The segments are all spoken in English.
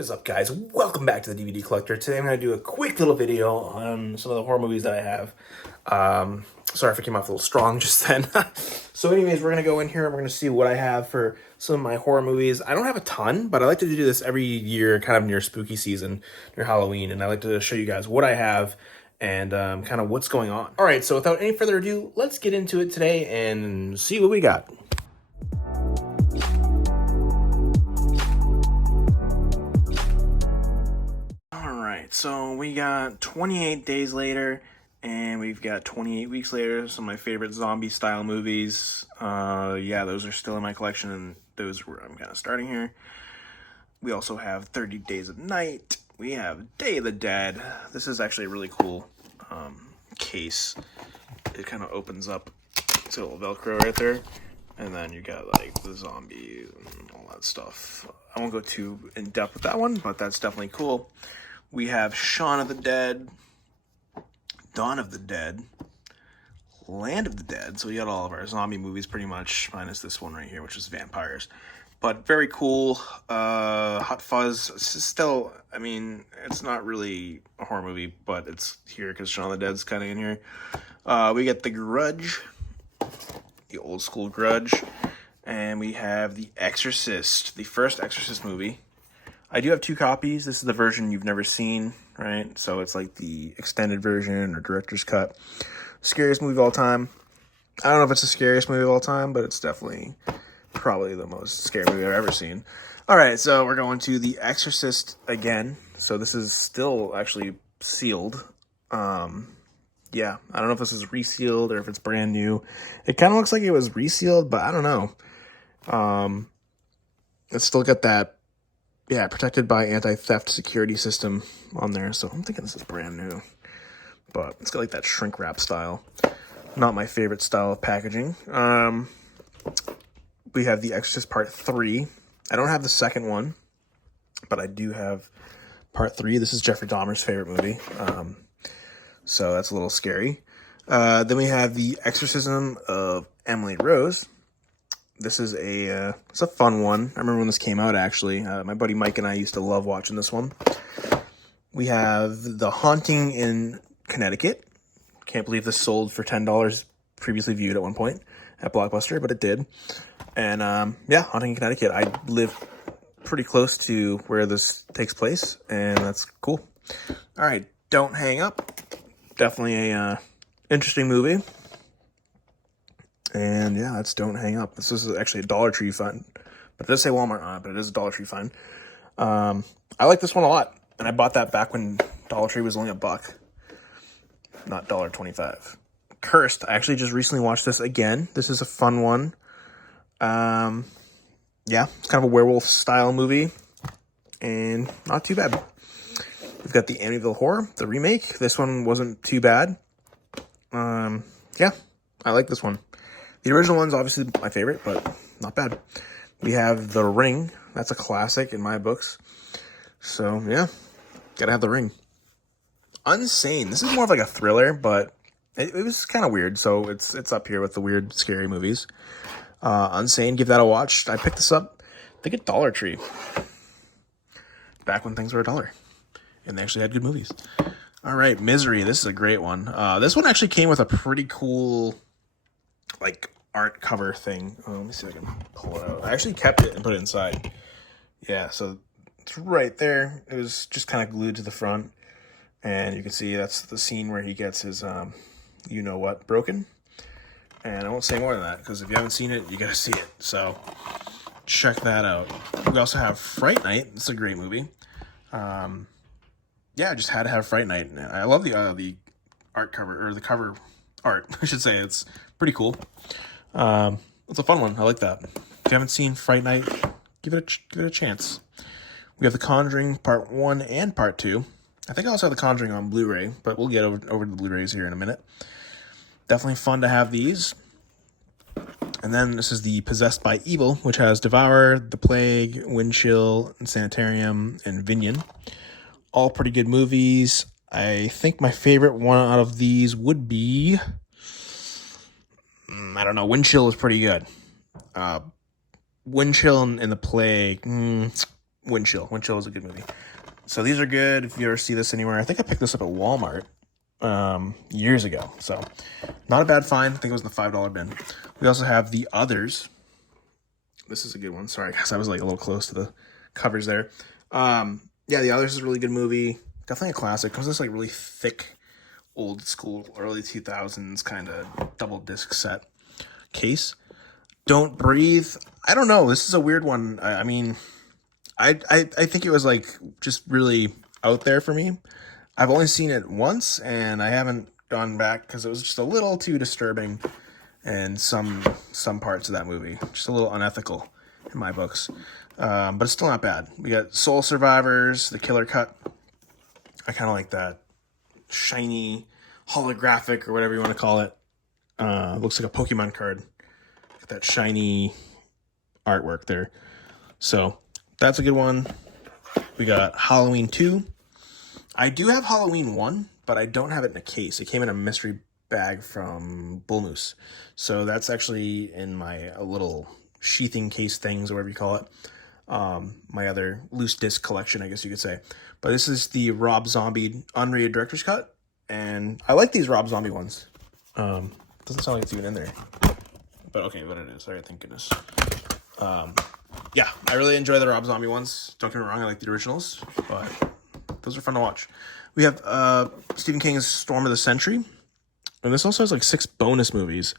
is up, guys? Welcome back to the DVD Collector. Today I'm going to do a quick little video on some of the horror movies that I have. Sorry if I came off a little strong just then. So anyways, we're going to go in here and we're going to see what I have for some of my horror movies. I don't have a ton, but I like to do this every year, kind of near spooky season, near Halloween, and I like to show you guys what I have and kind of what's going on. All right, so without any further ado, let's get into it today and see what we got. So we got 28 days later, and we've got 28 weeks later. Some of my favorite zombie-style movies. Yeah, those are still in my collection, and those were I'm kind of starting here. We also have 30 Days of Night. We have Day of the Dead. This is actually a really cool case. It kind of opens up. It's a little Velcro right there, and then you got like the zombie and all that stuff. I won't go too in depth with that one, but that's definitely cool. We have Shaun of the Dead, Dawn of the Dead, Land of the Dead. So we got all of our zombie movies pretty much, minus this one right here, which is vampires. But very cool. Hot Fuzz. Still, I mean, it's not really a horror movie, but it's here because Shaun of the Dead's kind of in here. We get The Grudge, the old school Grudge. And we have The Exorcist, the first Exorcist movie. I do have two copies. This is the version you've never seen, right? So it's like the extended version or director's cut. Scariest movie of all time. I don't know if it's the scariest movie of all time, but it's definitely probably the most scary movie I've ever seen. All right, so we're going to The Exorcist again. So this is still actually sealed. Yeah, I don't know if this is resealed or if it's brand new. It kind of looks like it was resealed, but I don't know. It's still got that, yeah, protected by anti-theft security system on there. So I'm thinking this is brand new. But it's got like that shrink wrap style. Not my favorite style of packaging. We have The Exorcist Part 3. I don't have the second one, but I do have Part 3. This is Jeffrey Dahmer's favorite movie. So that's a little scary. Then we have The Exorcism of Emily Rose. This is it's a fun one. I remember when this came out, actually. My buddy Mike and I used to love watching this one. We have The Haunting in Connecticut. Can't believe this sold for $10, previously viewed at one point at Blockbuster, but it did. And, yeah, Haunting in Connecticut. I live pretty close to where this takes place, and that's cool. All right, Don't Hang Up. Definitely a interesting movie. And yeah, that's Don't Hang Up. This is actually a Dollar Tree find, but it does say Walmart on it, but it is a Dollar Tree find. I like this one a lot, and I bought that back when Dollar Tree was only $1, not $1.25. Cursed. I actually just recently watched this again. This is a fun one. Yeah, it's kind of a werewolf style movie, and not too bad. We've got the Amityville Horror, the remake. This one wasn't too bad. Yeah, I like this one. The original one's obviously my favorite, but not bad. We have The Ring. That's a classic in my books. So, yeah, gotta have The Ring. Unsane. This is more of like a thriller, but it was kind of weird, so it's up here with the weird, scary movies. Unsane, give that a watch. I picked this up, I think, at Dollar Tree. Back when things were $1. And they actually had good movies. All right, Misery. This is a great one. This one actually came with a pretty cool, like, art cover thing. Let me see if I can pull it out. I actually kept it and put it inside. Yeah, so it's right there. It was just kind of glued to the front. And you can see that's the scene where he gets his, you-know-what, broken. And I won't say more than that, because if you haven't seen it, you gotta see it. So, check that out. We also have Fright Night. It's a great movie. Yeah, I just had to have Fright Night. I love the art cover, or the cover art, I should say. It's pretty cool. It's a fun one. I like that. If you haven't seen Fright Night, give it a chance. We have The Conjuring Part 1 and Part 2. I think I also have The Conjuring on Blu-ray, but we'll get over to the Blu-rays here in a minute. Definitely fun to have these. And then this is the Possessed by Evil, which has Devour, The Plague, Wind Chill, Sanitarium, and Vinion. All pretty good movies. I think my favorite one out of these would be, I don't know, Wind Chill is pretty good. Wind Chill and The Plague, Wind Chill. Wind Chill is a good movie. So these are good if you ever see this anywhere. I think I picked this up at Walmart years ago. So not a bad find. I think it was in the $5 bin. We also have The Others. This is a good one. Sorry, guys. I was like a little close to the covers there. Yeah, The Others is a really good movie. Definitely a classic. Comes this like really thick, old school, early 2000s kind of double disc set case. Don't Breathe. I don't know. This is a weird one. I mean, I think it was like just really out there for me. I've only seen it once, and I haven't gone back because it was just a little too disturbing, and some parts of that movie just a little unethical in my books. But it's still not bad. We got Soul Survivors, The Killer Cut. I kind of like that shiny, holographic, or whatever you want to call it. Looks like a Pokemon card. Got that shiny artwork there. So that's a good one. We got Halloween 2. I do have Halloween 1, but I don't have it in a case. It came in a mystery bag from Bull Moose. So that's actually in my little sheathing case things, or whatever you call it. My other loose disc collection, I guess you could say. But this is the Rob Zombie unrated director's cut. And I like these Rob Zombie ones. Doesn't sound like it's even in there. But okay, but it is. All right, thank goodness. Yeah, I really enjoy the Rob Zombie ones. Don't get me wrong, I like the originals, but those are fun to watch. We have Stephen King's Storm of the Century, and this also has like 6 bonus movies,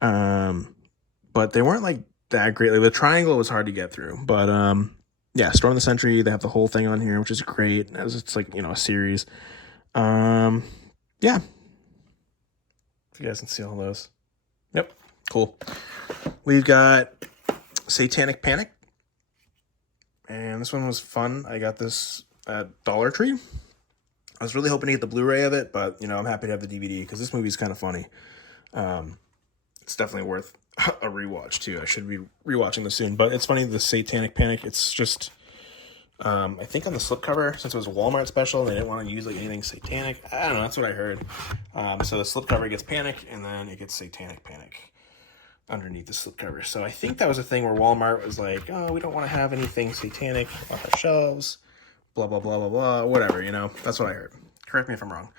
but they weren't like that great. Like the Triangle was hard to get through, but yeah, Storm of the Century, they have the whole thing on here, which is great, as it's like, you know, a series. Yeah, if you guys can see all those. Yep, cool. We've got Satanic Panic, and this one was fun. I got this at Dollar Tree. I was really hoping to get the Blu-ray of it, but, you know, I'm happy to have the DVD because this movie is kind of funny. It's definitely worth a rewatch, too. I should be rewatching this soon, but it's funny, the Satanic Panic, it's just, I think on the slipcover, since it was a Walmart special, they didn't want to use, like, anything satanic. I don't know, that's what I heard. So the slipcover gets Panic, and then it gets Satanic Panic underneath the slipcover. So I think that was a thing where Walmart was like, oh, we don't want to have anything satanic off our shelves. Blah, blah, blah, blah, blah, whatever, you know. That's what I heard. Correct me if I'm wrong.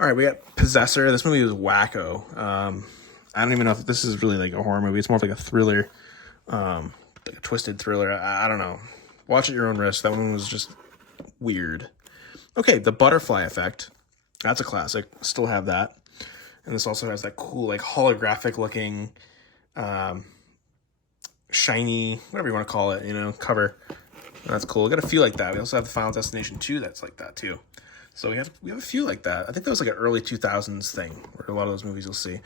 All right, we got Possessor. This movie was wacko. I don't even know if this is really like a horror movie. It's more of like a thriller, like a twisted thriller. I don't know. Watch at your own risk. That one was just weird. Okay, The Butterfly Effect. That's a classic. Still have that. And this also has that cool, like, holographic looking, shiny, whatever you want to call it, you know, cover. That's cool. We got a few like that. We also have the Final Destination 2 that's like that too. So we have a few like that. I think that was like an early 2000s thing where a lot of those movies you'll see.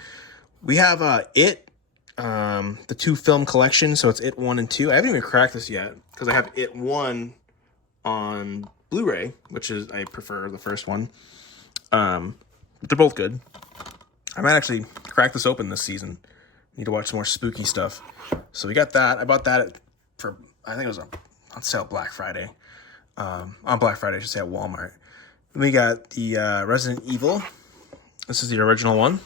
We have It, the 2 film collection. So it's It 1 and 2. I haven't even cracked this yet because I have It 1 on Blu-ray, which is, I prefer the first one. They're both good. I might actually crack this open this season. Need to watch some more spooky stuff. So we got that. I bought that for, I think it was on sale Black Friday. On Black Friday, I should say, at Walmart. Then we got the Resident Evil. This is the original one.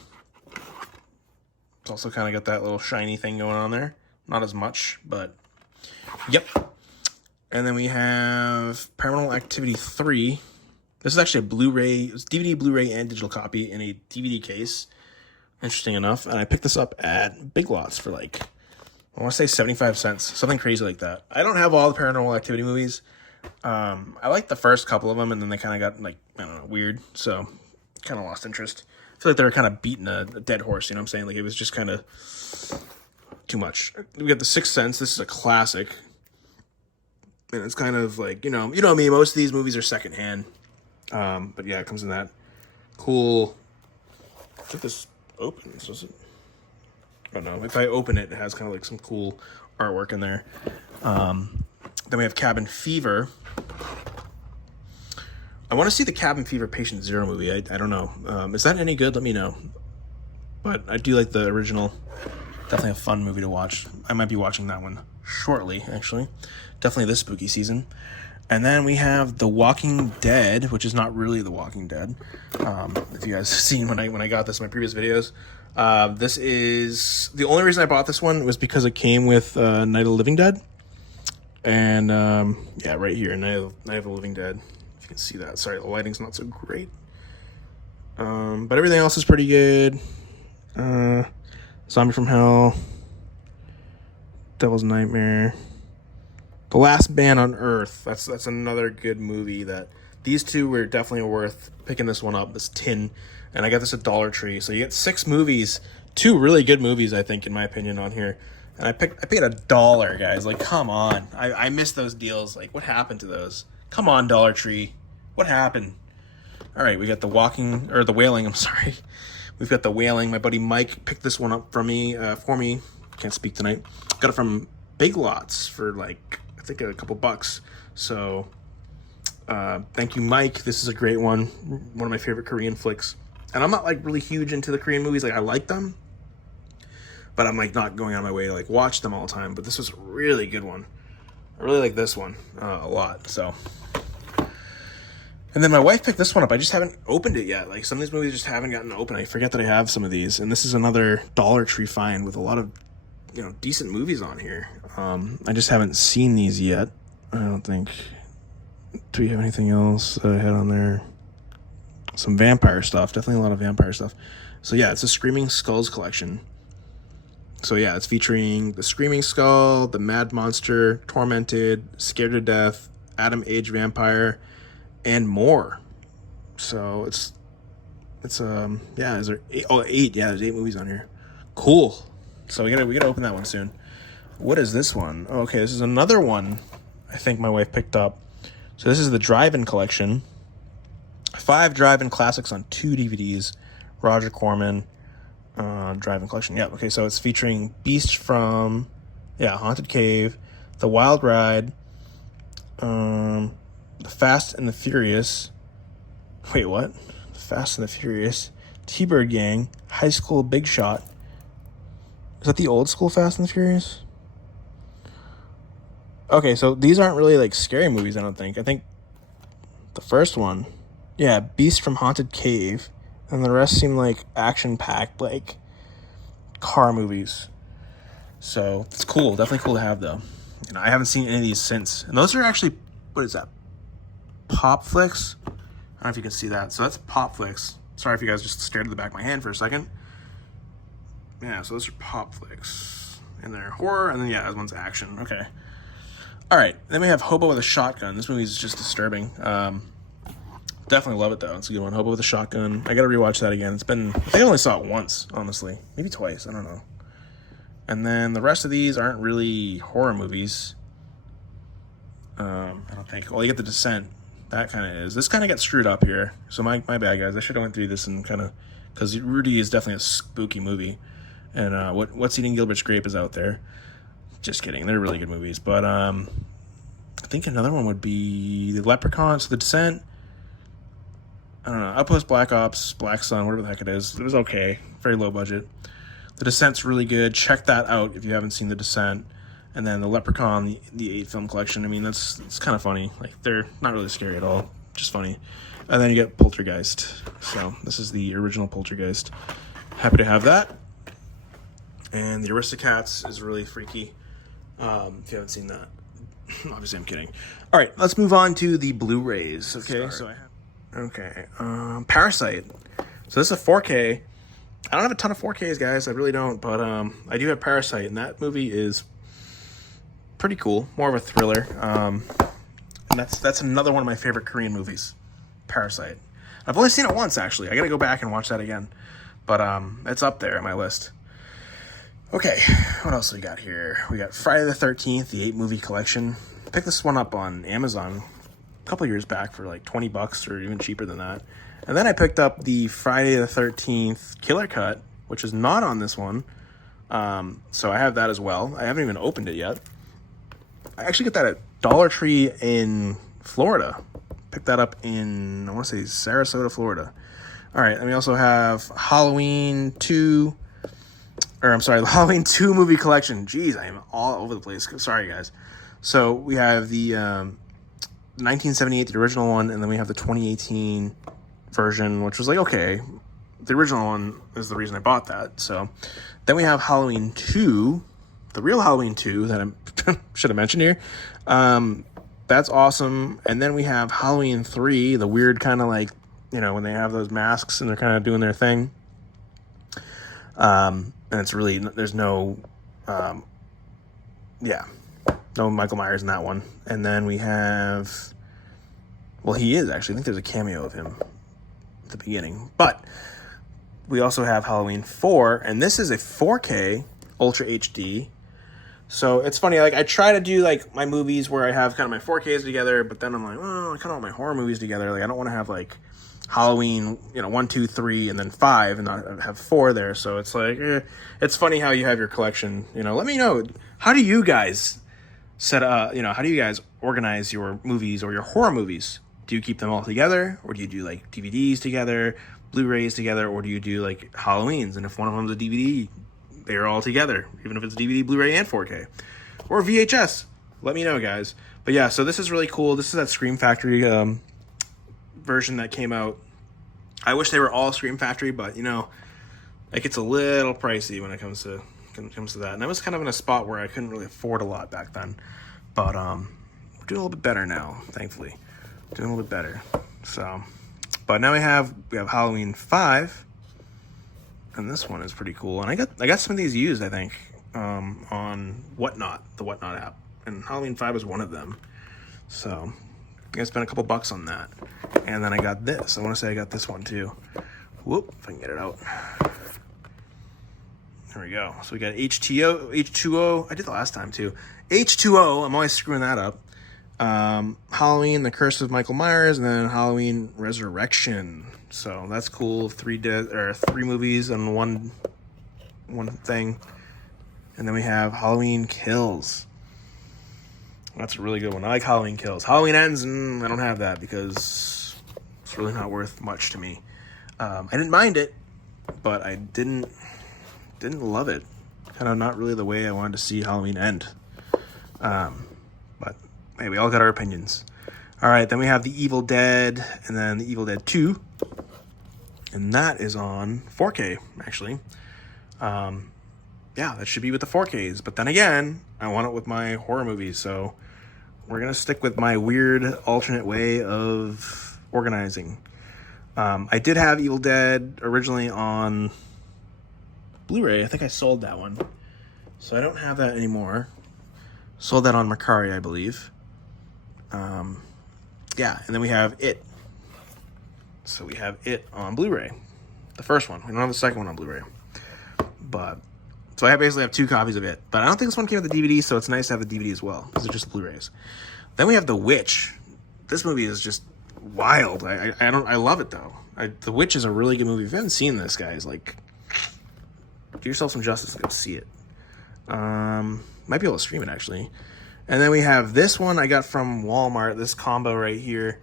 It's also kind of got that little shiny thing going on there. Not as much, but yep. And then we have Paranormal Activity 3. This is actually a Blu-ray. It's DVD, Blu-ray, and digital copy in a DVD case. Interesting enough. And I picked this up at Big Lots for like, I want to say 75 cents. Something crazy like that. I don't have all the Paranormal Activity movies. I like the first couple of them, and then they kind of got, like, I don't know, weird. So, kind of lost interest. I feel like they were kind of beating a dead horse, you know what I'm saying? Like, it was just kind of too much. We got The Sixth Sense. This is a classic. And it's kind of like, you know me, most of these movies are secondhand. But yeah, it comes in that cool, if this opens, does it? Oh no, if I open it, it has kind of like some cool artwork in there. Then we have Cabin Fever. I want to see the Cabin Fever Patient Zero movie. I don't know. Is that any good? Let me know. But I do like the original. Definitely a fun movie to watch. I might be watching that one shortly, actually. Definitely this spooky season. And then we have The Walking Dead, which is not really The Walking Dead. If you guys have seen when I got this in my previous videos. This is... The only reason I bought this one was because it came with Night of the Living Dead. And yeah, right here, Night of the Living Dead. If you can see that. Sorry, the lighting's not so great. But everything else is pretty good. Zombie from Hell, Devil's Nightmare, The Last Man on Earth. That's another good movie. That these two were definitely worth picking this one up. This tin, and I got this at Dollar Tree. So you get 6 movies, 2 really good movies, I think, in my opinion, on here. And I paid $1, guys. Like, come on. I missed those deals. Like, what happened to those? Come on, Dollar Tree. What happened? All right, we got the Wailing. I'm sorry. We've got the Wailing. My buddy Mike picked this one up for me. Can't speak tonight. Got it from Big Lots for like, I think a couple bucks. So, thank you, Mike. This is a great one. One of my favorite Korean flicks. And I'm not like really huge into the Korean movies. Like, I like them, but I'm like not going on my way to like watch them all the time. But this was a really good one. I really like this one a lot. So. And then my wife picked this one up. I just haven't opened it yet. Like, some of these movies just haven't gotten open. I forget that I have some of these. And this is another Dollar Tree find with a lot of, decent movies on here. I just haven't seen these yet. I don't think. Do we have anything else that I had on there? Some vampire stuff. Definitely a lot of vampire stuff. So, yeah, it's a Screaming Skulls collection. So, yeah, it's featuring the Screaming Skull, the Mad Monster, Tormented, Scared to Death, Adam Age Vampire, and more. So it's yeah, is there 8? Oh, 8. Yeah, there's 8 movies on here. Cool. So we gotta open that one soon. What is this one? Oh, okay, this is another one I think my wife picked up. So this is the Drive-In collection. 5 Drive-In classics on 2 DVDs. Roger Corman Drive-In collection. Yeah, okay, so it's featuring Beast from Haunted Cave, The Wild Ride, The Fast and the Furious. Wait, what? The Fast and the Furious. T-Bird Gang. High School Big Shot. Is that the old school Fast and the Furious? Okay, so these aren't really like scary movies, I don't think. I think the first one, Beast from Haunted Cave. And the rest seem like action-packed, like car movies. So it's cool. Definitely cool to have, though. I haven't seen any of these since. And those are actually, what is that? Pop Flicks? I don't know if you can see that. So that's Pop Flicks. Sorry if you guys just stared at the back of my hand for a second. Yeah, so those are Pop Flicks. And they're horror, and then, this one's action. Okay. All right. Then we have Hobo with a Shotgun. This movie is just disturbing. Definitely love it, though. It's a good one. Hobo with a Shotgun. I got to rewatch that again. I think I only saw it once, honestly. Maybe twice. I don't know. And then the rest of these aren't really horror movies. I don't think. Well, you get The Descent. That kind of is. This kind of gets screwed up here. So my bad, guys. I should have went through this and kind of... Because Rudy is definitely a spooky movie. And What's Eating Gilbert's Grape is out there. Just kidding. They're really good movies. But I think another one would be The Leprechaun. So The Descent. I don't know. Outpost Black Ops, Black Sun, whatever the heck it is. It was okay. Very low budget. The Descent's really good. Check that out if you haven't seen The Descent. And then The Leprechaun, the 8 film collection. I mean, it's kind of funny. Like, they're not really scary at all. Just funny. And then you get Poltergeist. So this is the original Poltergeist. Happy to have that. And the Aristocats is really freaky. If you haven't seen that. Obviously, I'm kidding. All right, let's move on to the Blu-rays. Okay, so I have... Okay, Parasite. So this is a 4K. I don't have a ton of 4Ks, guys. I really don't. But I do have Parasite, and that movie is pretty cool. More of a thriller. And that's another one of my favorite Korean movies, Parasite. I've only seen it once, actually. I got to go back and watch that again. But it's up there on my list. Okay, what else we got here? We got Friday the 13th, the 8-movie collection. I picked this one up on Amazon a couple years back for like $20 or even cheaper than that. And then I picked up the Friday the 13th Killer Cut, which is not on this one. So I have that as well. I haven't even opened it yet. I actually got that at Dollar Tree in Florida. Picked that up in, I want to say, Sarasota, Florida. All right, and we also have Halloween 2... the Halloween 2 movie collection. Jeez, I am all over the place. Sorry, guys. So we have the 1978, the original one, and then we have the 2018 version, which was like, okay. The original one is the reason I bought that. So then we have Halloween 2, the real Halloween 2 that I should have mentioned here. That's awesome. And then we have Halloween 3, the weird kind of like, when they have those masks and they're kind of doing their thing. And it's really, there's no, no Michael Myers in that one. And then we have, well, he is actually, I think there's a cameo of him at the beginning. But we also have Halloween 4, and this is a 4K Ultra HD. So it's funny, like I try to do like my movies where I have kind of my 4Ks together, but then I'm like, well, I kind of want my horror movies together. Like I don't want to have like Halloween, 1, 2, 3, and then 5, and not have 4 there. So it's like, it's funny how you have your collection. Let me know, how do you guys how do you guys organize your movies or your horror movies? Do you keep them all together, or do you do like DVDs together, Blu-rays together, or do you do like Halloweens? And if one of them's a DVD, they're all together, even if it's DVD, Blu-ray, and 4K. Or VHS. Let me know, guys. But yeah, so this is really cool. This is that Scream Factory version that came out. I wish they were all Scream Factory, but, it gets a little pricey when it comes to that. And I was kind of in a spot where I couldn't really afford a lot back then. But we're doing a little bit better now, thankfully. Doing a little bit better. So, but now we have Halloween 5. And this one is pretty cool. And I got some of these used, I think, on Whatnot, the Whatnot app. And Halloween 5 was one of them. So I spent a couple bucks on that. And then I got this. I want to say I got this one too. Whoop, if I can get it out. There we go. So we got H2O. I did the last time too. H2O, I'm always screwing that up. Halloween, The Curse of Michael Myers, and then Halloween Resurrection. So that's cool. 3 movies on one thing. And then we have Halloween Kills. That's a really good one. I like Halloween Kills. Halloween Ends, I don't have that because it's really not worth much to me. I didn't mind it, but I didn't love it. Kind of not really the way I wanted to see Halloween end. But hey, we all got our opinions. All right, then we have The Evil Dead, and then The Evil Dead 2. And that is on 4K, actually. Yeah, that should be with the 4Ks. But then again, I want it with my horror movies, so we're going to stick with my weird alternate way of organizing. I did have Evil Dead originally on Blu-ray. I think I sold that one. So I don't have that anymore. Sold that on Mercari, I believe. Yeah, and then we have It. So we have It on Blu-ray. The first one. We don't have the second one on Blu-ray. But, so I basically have 2 copies of It. But I don't think this one came with the DVD, so it's nice to have the DVD as well. These are just Blu-rays. Then we have The Witch. This movie is just wild. I love it, though. The Witch is a really good movie. If you haven't seen this, guys, like, do yourself some justice and go see it. Might be able to stream it, actually. And then we have this one I got from Walmart, this combo right here.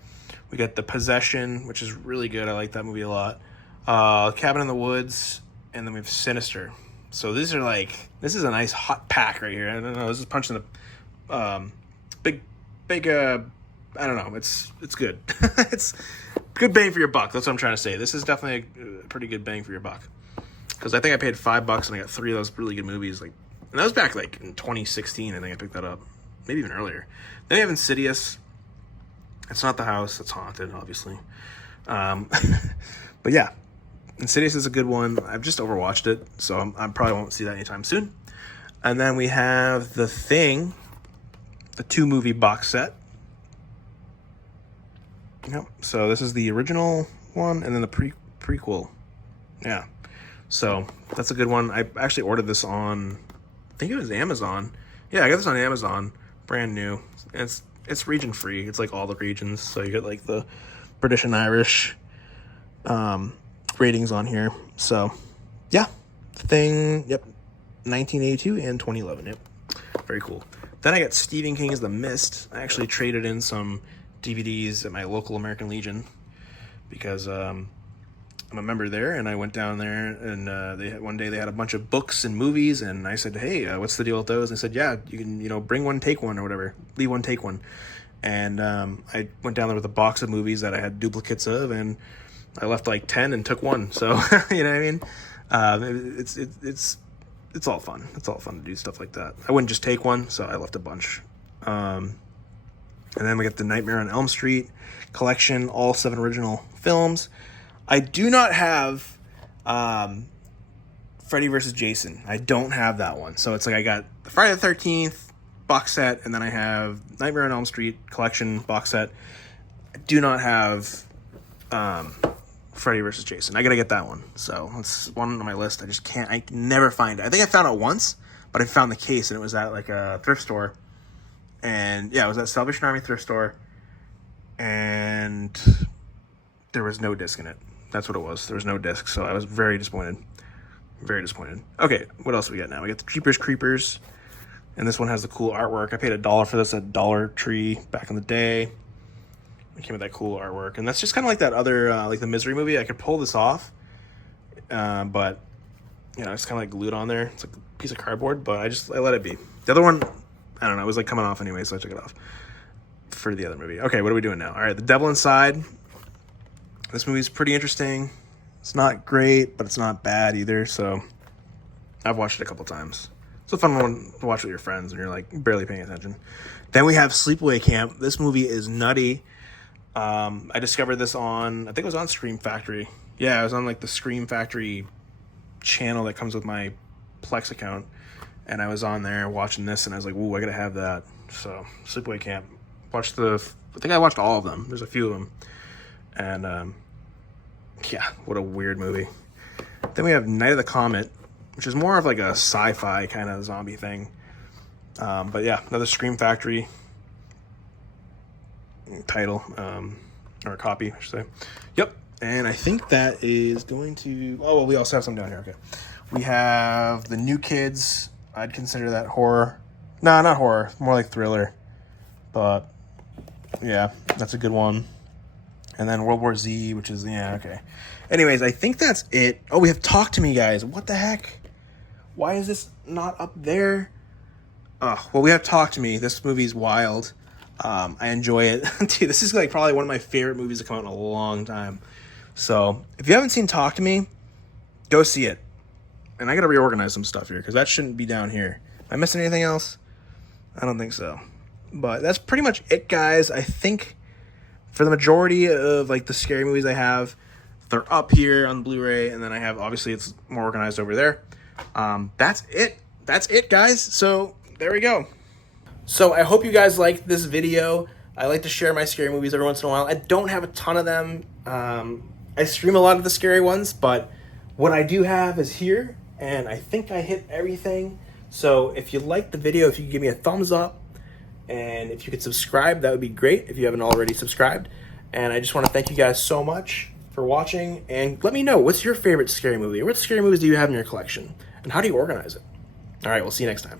We got The Possession, which is really good. I like that movie a lot. Cabin in the Woods, and then we have Sinister. So this is a nice hot pack right here. I don't know, this is punching the big, I don't know, it's good. It's good bang for your buck. That's what I'm trying to say. This is definitely a pretty good bang for your buck. Because I think I paid $5 and I got 3 of those really good movies. And that was back in 2016. I think I picked that up, maybe even earlier. Then we have Insidious. It's not the house. It's haunted, obviously. But yeah, Insidious is a good one. I've just overwatched it, so I probably won't see that anytime soon. And then we have The Thing, the 2-movie box set. Yep. So this is the original one, and then the prequel. Yeah. So that's a good one. I actually ordered this on, I think it was Amazon. Yeah, I got this on Amazon, brand new. And it's region free. It's like all the regions. So you get like the British and Irish ratings on here. So yeah, Thing. Yep, 1982 and 2011. Yep, very cool. Then I got Stephen King's The Mist. I actually traded in some DVDs at my local American Legion because I'm a member there, and I went down there, and one day they had a bunch of books and movies, and I said, hey, what's the deal with those? And they said, yeah, you can, bring one, take one, or whatever. Leave one, take one. And I went down there with a box of movies that I had duplicates of, and I left like 10 and took one. So, you know what I mean? it's all fun. It's all fun to do stuff like that. I wouldn't just take one, so I left a bunch. And then we got the Nightmare on Elm Street collection, all 7 original films. I do not have Freddy vs. Jason. I don't have that one. So it's like I got the Friday the 13th box set, and then I have Nightmare on Elm Street collection box set. I do not have Freddy vs. Jason. I gotta get that one. So it's one on my list. I can never find it. I think I found it once, but I found the case, and it was at like a thrift store. And yeah, it was at Salvation Army thrift store, and there was no disc in it. That's what it was. There was no disc, so I was very disappointed. Very disappointed. Okay, what else we got now? We got the Jeepers Creepers, and this one has the cool artwork. I paid $1 for this at Dollar Tree back in the day. It came with that cool artwork, and that's just kind of like that other, like the Misery movie. I could pull this off, but you know, it's kind of like glued on there. It's like a piece of cardboard, but I let it be. The other one, I don't know, it was like coming off anyway, so I took it off for the other movie. Okay, what are we doing now? All right, The Devil Inside. This movie's pretty interesting. It's not great, but it's not bad either, so I've watched it a couple times. It's a fun one to watch with your friends and you're like barely paying attention. Then we have Sleepaway Camp. This movie is nutty. I discovered this on, I think it was on Scream Factory. Yeah, it was on like the Scream Factory channel that comes with my Plex account. And I was on there watching this and I was like, ooh, I gotta have that. So, Sleepaway Camp. I think I watched all of them. There's a few of them. And, yeah, what a weird movie. Then we have Night of the Comet, which is more of like a sci-fi kind of zombie thing. But yeah, another Scream Factory title, or a copy, I should say. Yep, and I think that is going to... Oh, well, we also have some down here, okay. We have The New Kids. I'd consider that horror. No, not horror, more like thriller. But, yeah, that's a good one. And then World War Z, which is, yeah, okay. Anyways, I think that's it. Oh, we have Talk to Me, guys. What the heck? Why is this not up there? Oh, well, we have Talk to Me. This movie's wild. I enjoy it. Dude, this is like probably one of my favorite movies to come out in a long time. So, if you haven't seen Talk to Me, go see it. And I gotta reorganize some stuff here, because that shouldn't be down here. Am I missing anything else? I don't think so. But that's pretty much it, guys. I think... For the majority of like the scary movies I have, they're up here on Blu-ray, and then I have, obviously it's more organized over there. That's it. That's it, guys. So there we go. So I hope you guys liked this video. I like to share my scary movies every once in a while. I don't have a ton of them. I stream a lot of the scary ones, but what I do have is here, and I think I hit everything. So if you liked the video, if you could give me a thumbs up, and if you could subscribe, that would be great if you haven't already subscribed. And I just want to thank you guys so much for watching. And let me know, what's your favorite scary movie? What scary movies do you have in your collection? And how do you organize it? All right, we'll see you next time.